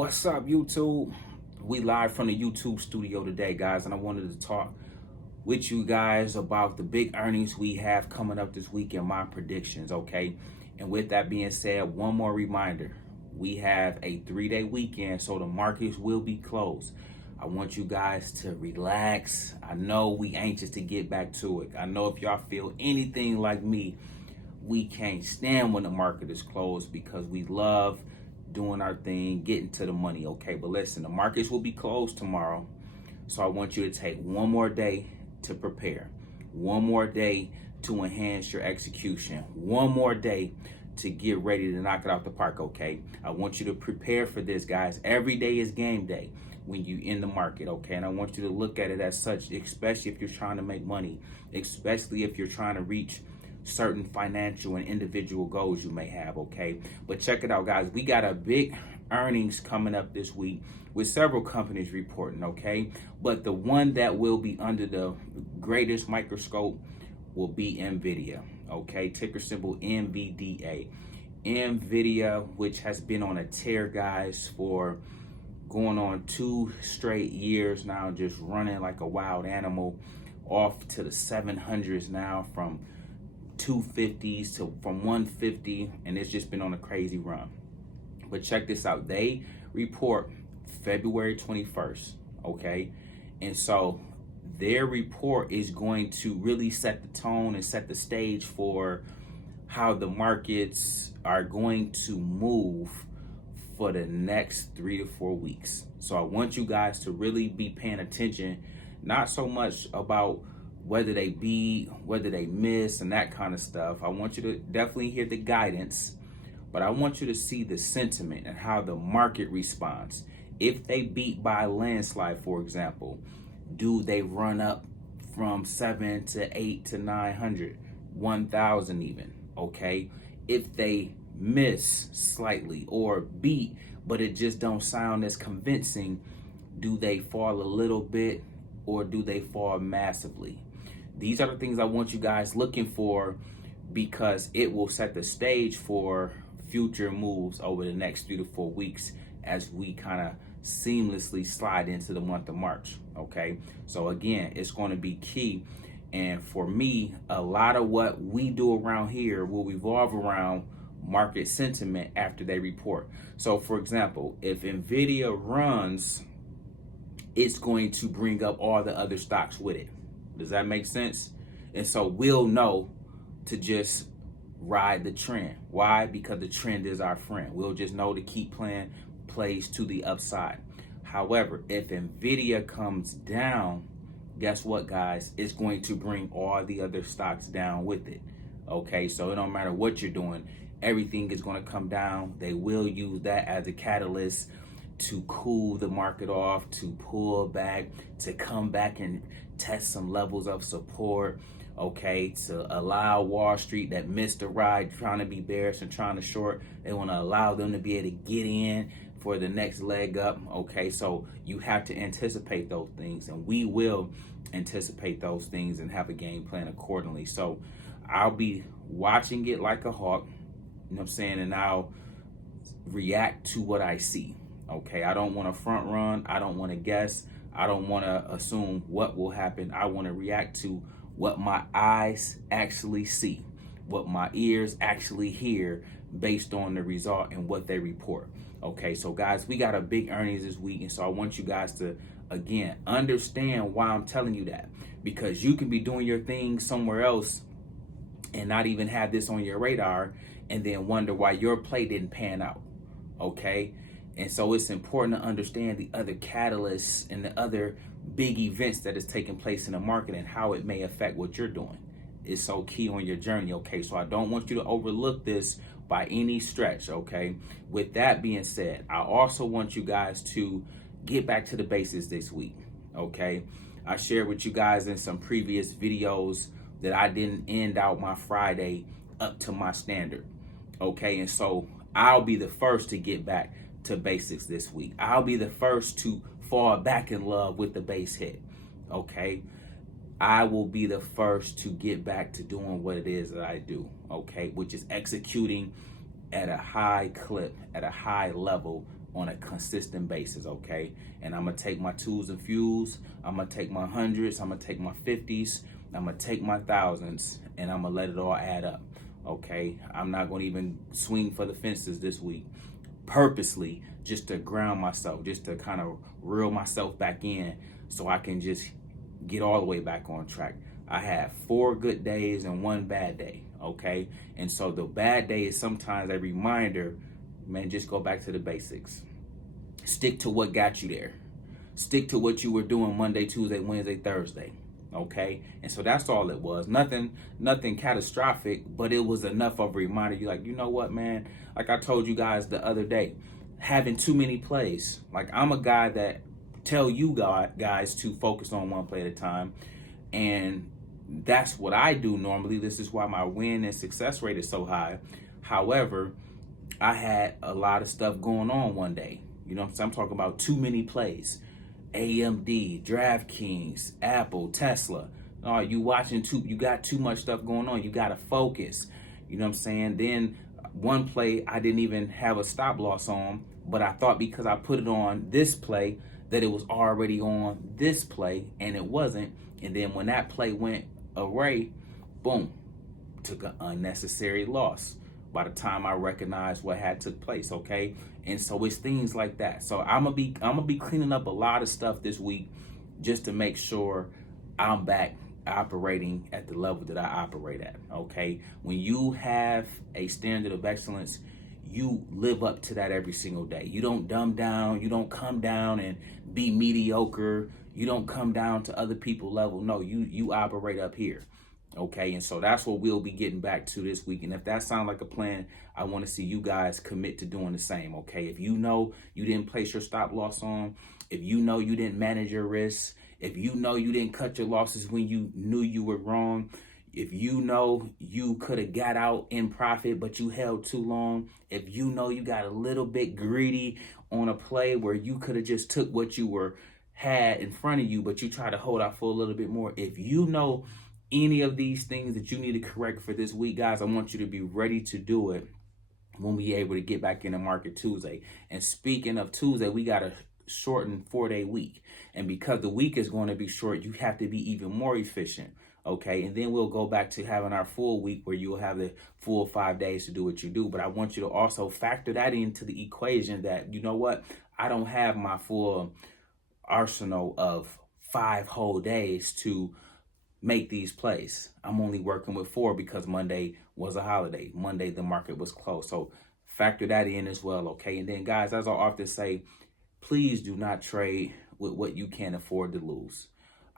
What's up, YouTube? We live from the YouTube studio today, guys, and I wanted to talk with you guys about the big earnings we have coming up this week and my predictions, okay? And with that being said, one more reminder. We have a 3-day weekend, so the markets will be closed. I want you guys to relax. I know we anxious to get back to it. I know if y'all feel anything like me, we can't stand when the market is closed because we love doing our thing, getting to the money, okay? But listen, the markets will be closed tomorrow. So I want you to take one more day to prepare. One more day to enhance your execution. One more day to get ready to knock it out the park, okay? I want you to prepare for this, guys. Every day is game day when you in the market, okay? And I want you to look at it as such, especially if you're trying to make money, especially if you're trying to reach certain financial and individual goals you may have, okay? But check it out, guys. We got a big earnings coming up this week with several companies reporting, okay? But the one that will be under the greatest microscope will be Nvidia, okay? Ticker symbol NVDA. Nvidia, which has been on a tear, guys, for going on 2 straight years now, just running like a wild animal, off to the 700s now, from 250s to from 150, and it's just been on a crazy run. But check this out. They report February 21st, okay? And so their report is going to really set the tone and set the stage for how the markets are going to move for the next 3 to 4 weeks. So I want you guys to really be paying attention, not so much about whether they beat, whether they miss, and that kind of stuff. I want you to definitely hear the guidance, but I want you to see the sentiment and how the market responds. If they beat by a landslide, for example, do they run up from 7 to 8 to 900, 1,000 even, okay? If they miss slightly or beat, but it just don't sound as convincing, do they fall a little bit or do they fall massively? These are the things I want you guys looking for, because it will set the stage for future moves over the next 3 to 4 weeks as we kind of seamlessly slide into the month of March, okay? So again, it's going to be key. And for me, a lot of what we do around here will revolve around market sentiment after they report. So for example, if Nvidia runs, it's going to bring up all the other stocks with it. Does that make sense? And so we'll know to just ride the trend. Why? Because the trend is our friend. We'll just know to keep playing plays to the upside. However, if Nvidia comes down, guess what, guys? It's going to bring all the other stocks down with it. Okay, so it don't matter what you're doing, everything is going to come down. They will use that as a catalyst to cool the market off, to pull back, to come back and test some levels of support, okay, to allow Wall Street that missed the ride, trying to be bearish and trying to short, they want to allow them to be able to get in for the next leg up, okay? So you have to anticipate those things, and we will anticipate those things and have a game plan accordingly. So I'll be watching it like a hawk, you know what I'm saying, and I'll react to what I see. Okay, I don't want to front run. I don't want to guess. I don't want to assume what will happen. I want to react to what my eyes actually see, what my ears actually hear based on the result and what they report. Okay, so guys, we got a big earnings this week, and so I want you guys to, again, understand why I'm telling you that, because you can be doing your thing somewhere else and not even have this on your radar and then wonder why your play didn't pan out, okay? And so it's important to understand the other catalysts and the other big events that is taking place in the market and how it may affect what you're doing. It's so key on your journey, okay? So I don't want you to overlook this by any stretch, okay? With that being said, I also want you guys to get back to the basics this week, okay? I shared with you guys in some previous videos that I didn't end out my Friday up to my standard, okay? And so I'll be the first to get back to basics this week. I'll be the first to fall back in love with the base hit, okay? I will be the first to get back to doing what it is that I do, okay? Which is executing at a high clip, at a high level on a consistent basis, okay? And I'm gonna take my twos and fews, I'm gonna take my hundreds, I'm gonna take my 50s, I'm gonna take my thousands, and I'm gonna let it all add up, okay? I'm not gonna even swing for the fences this week, purposely, just to ground myself, just to kind of reel myself back in so I can just get all the way back on track. I had 4 good days and 1 bad day, okay? And so the bad day is sometimes a reminder, man, just go back to the basics. Stick to what got you there. Stick to what you were doing Monday, Tuesday, Wednesday, Thursday, okay? And so that's all it was. Nothing catastrophic, but it was enough of a reminder. You're like, you know what, man? Like I told you guys the other day, having too many plays. Like, I'm a guy that tell you guys to focus on one play at a time, and that's what I do normally. This is why my win and success rate is so high. However, I had a lot of stuff going on one day. You know what I'm saying? I'm talking about too many plays. AMD, DraftKings, Apple, Tesla. Oh, you got too much stuff going on. You got to focus. You know what I'm saying? Then one play I didn't even have a stop loss on, but I thought because I put it on this play that it was already on this play, and it wasn't. And then when that play went away, boom, took an unnecessary loss by the time I recognized what had took place, okay? And so it's things like that. So I'm gonna be cleaning up a lot of stuff this week just to make sure I'm back operating at the level that I operate at, okay? When you have a standard of excellence, you live up to that every single day. You don't dumb down, you don't come down and be mediocre, you don't come down to other people's level. No, you operate up here. Okay, and so that's what we'll be getting back to this week. And if that sounds like a plan, I want to see you guys commit to doing the same. Okay, if you know you didn't place your stop loss on, if you know you didn't manage your risks, if you know you didn't cut your losses when you knew you were wrong, if you know you could have got out in profit but you held too long, if you know you got a little bit greedy on a play where you could have just took what you had in front of you but you try to hold out for a little bit more, if you know any of these things that you need to correct for this week, guys, I want you to be ready to do it when we able to get back in the market Tuesday. And speaking of Tuesday, we got a shortened 4-day week. And because the week is going to be short, you have to be even more efficient. Okay, and then we'll go back to having our full week where you'll have the full 5 days to do what you do. But I want you to also factor that into the equation that, you know what, I don't have my full arsenal of 5 whole days to make these plays. I'm only working with 4 because Monday was a holiday. Monday, the market was closed. So factor that in as well, okay? And then, guys, as I often say, please do not trade with what you can't afford to lose.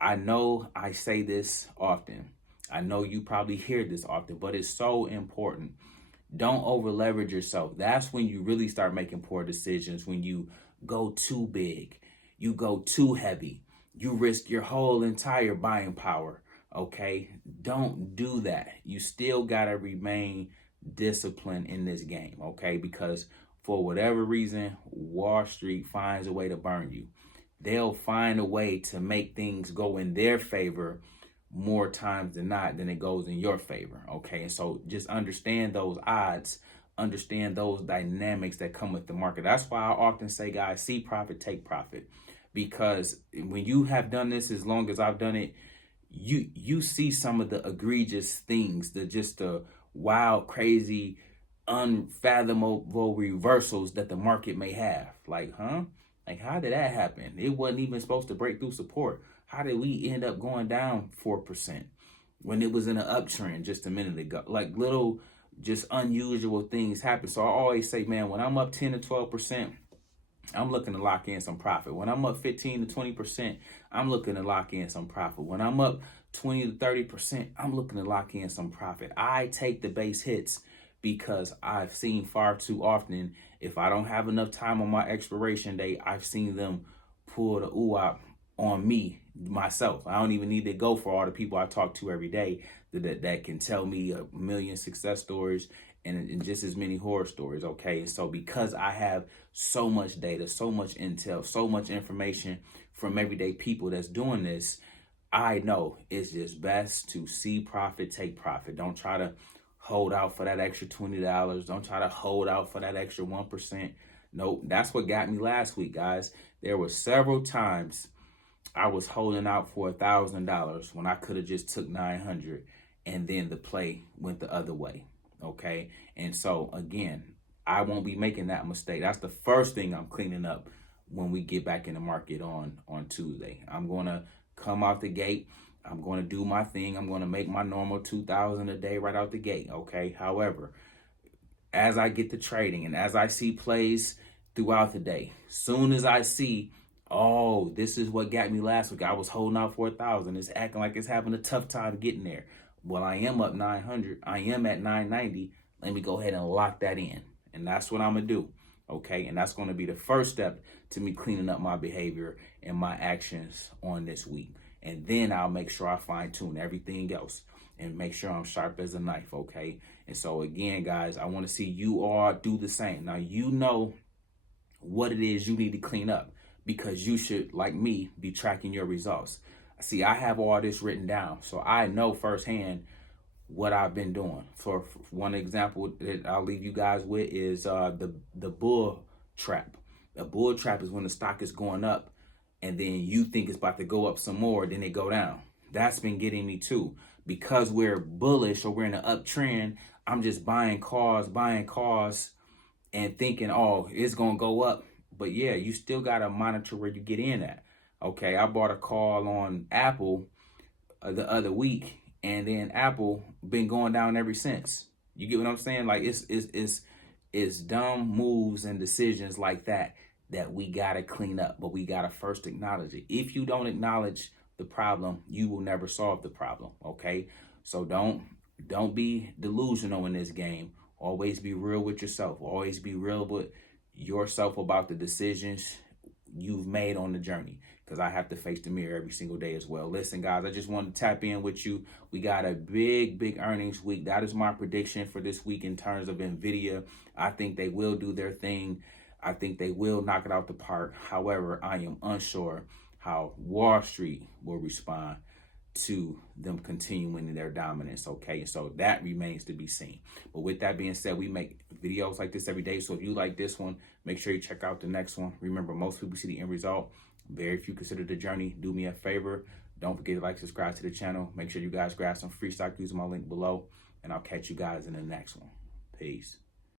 I know I say this often. I know you probably hear this often, but it's so important. Don't over leverage yourself. That's when you really start making poor decisions, when you go too big, you go too heavy, you risk your whole entire buying power. Okay, don't do that. You still gotta remain disciplined in this game, okay? Because for whatever reason, Wall Street finds a way to burn you. They'll find a way to make things go in their favor more times than not than it goes in your favor, okay? And so just understand those odds, understand those dynamics that come with the market. That's why I often say, guys, see profit, take profit. Because when you have done this as long as I've done it, you see some of the egregious things, the wild, crazy, unfathomable reversals that the market may have. Like, like, how did that happen? It wasn't even supposed to break through support. How did we end up going down 4% when it was in an uptrend just a minute ago? Like, little just unusual things happen. So I always say, man, when I'm up 10 to 12%, I'm looking to lock in some profit. When I'm up 15 to 20%, I'm looking to lock in some profit. When I'm up 20 to 30%, I'm looking to lock in some profit. I take the base hits because I've seen far too often, if I don't have enough time on my expiration date, I've seen them pull the ooh-wop on me, myself. I don't even need to go for all the people I talk to every day that can tell me a million success stories and just as many horror stories, okay? And so because I have so much data, so much intel, so much information from everyday people that's doing this, I know it's just best to see profit, take profit. Don't try to hold out for that extra $20. Don't try to hold out for that extra 1%. Nope, that's what got me last week, guys. There were several times I was holding out for $1,000 when I could have just took 900, and then the play went the other way. Okay, and so again, I won't be making that mistake. That's the first thing I'm cleaning up when we get back in the market on Tuesday. I'm gonna come out the gate. I'm gonna do my thing. I'm gonna make my normal 2,000 a day right out the gate. Okay. However, as I get to trading and as I see plays throughout the day, soon as I see, oh, this is what got me last week. I was holding out for 1,000. It's acting like it's having a tough time getting there. Well, I am up 900. I am at 990. Let me go ahead and lock that in. And that's what I'm going to do. Okay. And that's going to be the first step to me cleaning up my behavior and my actions on this week. And then I'll make sure I fine tune everything else and make sure I'm sharp as a knife. Okay. And so again, guys, I want to see you all do the same. Now, you know what it is you need to clean up, because you should, like me, be tracking your results. See, I have all this written down, so I know firsthand what I've been doing. For one example that I'll leave you guys with is the bull trap. A bull trap is when the stock is going up and then you think it's about to go up some more, then it go down. That's been getting me too. Because we're bullish or we're in an uptrend, I'm just buying cars, and thinking, oh, it's going to go up. But yeah, you still got to monitor where you get in at. Okay, I bought a call on Apple the other week, and then Apple been going down ever since. You get what I'm saying? Like, it's dumb moves and decisions like that we got to clean up, but we got to first acknowledge it. If you don't acknowledge the problem, you will never solve the problem. Okay, so don't be delusional in this game. Always be real with yourself. Always be real with yourself about the decisions you've made on the journey, because I have to face the mirror every single day as well. Listen, guys, I just want to tap in with you. We got a big earnings week. That is my prediction for this week in terms of Nvidia. I think they will do their thing. I think they will knock it out the park. However, I am unsure how Wall Street will respond to them continuing their dominance. Okay, so that remains to be seen. But with that being said, we make videos like this every day. So if you like this one, make sure you check out the next one. Remember, most people see the end result, very few consider the journey. Do me a favor, don't forget to like, subscribe to the channel. Make sure you guys grab some free stock using my link below, and I'll catch you guys in the next one. Peace.